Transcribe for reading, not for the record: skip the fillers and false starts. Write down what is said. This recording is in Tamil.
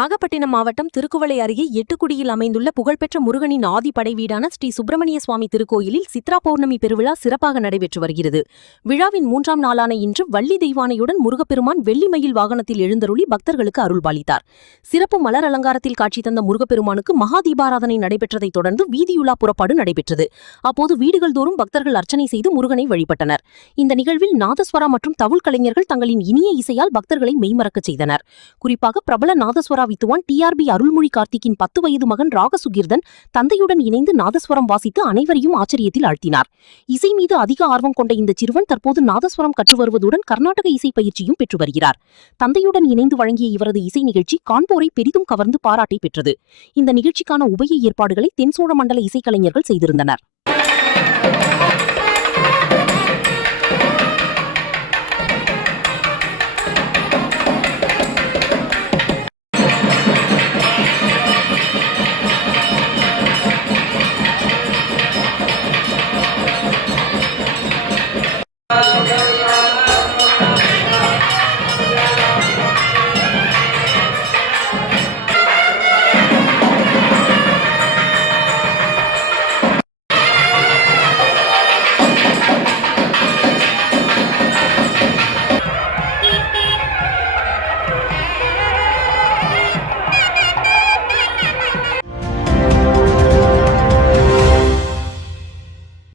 நாகப்பட்டினம் மாவட்டம் திருக்குவளை அருகே எட்டுக்குடியில் அமைந்துள்ள புகழ்பெற்ற முருகனின் ஆதிப்படை வீடான ஸ்ரீ சுப்பிரமணிய சுவாமி திருக்கோயிலில் சித்ரா பௌர்ணமி பெருவிழா சிறப்பாக நடைபெற்று வருகிறது. விழாவின் 3ஆம் நாளான இன்று வள்ளி தெய்வானையுடன் முருகப்பெருமான் வெள்ளிமயில் வாகனத்தில் எழுந்தருளி பக்தர்களுக்கு அருள்பாலித்தார். சிறப்பு மலர் அலங்காரத்தில் காட்சி தந்த முருகப்பெருமானுக்கு மகா தீபாராதனை நடைபெற்றதைத் தொடர்ந்து வீதியுலா புறப்பாடு நடைபெற்றது. அப்போது வீடுகள் தோறும் பக்தர்கள் அர்ச்சனை செய்து முருகனை வழிபட்டனர். இந்த நிகழ்வில் நாதஸ்வரா மற்றும் தவுள் கலைஞர்கள் தங்களின் இனிய இசையால் பக்தர்களை மெய்மறக்கச் செய்தனர். குறிப்பாக பிரபல நாதஸ்வரா வித்துவான் டிஆர்பி அருள்மொழி கார்த்திக்கின் 10 வயது மகன் ராகசுகீர்தன் தந்தையுடன் இணைந்து நாதஸ்வரம் வாசித்து அனைவரையும் ஆச்சரியத்தில் ஆழ்த்தினார். இசை மீது அதிக ஆர்வம் கொண்ட இந்த சிறுவன் தற்போது நாதஸ்வரம் கற்று வருவதுடன் கர்நாடக இசை பயிற்சியும் பெற்று வருகிறார். தந்தையுடன் இணைந்து வழங்கிய இவரது இசை நிகழ்ச்சி காண்போரை பெரிதும் கவர்ந்து பாராட்டை பெற்றது. இந்த நிகழ்ச்சிக்கான உபய ஏற்பாடுகளை தென்சோழ மண்டல இசைக்கலைஞர்கள் செய்திருந்தனர்.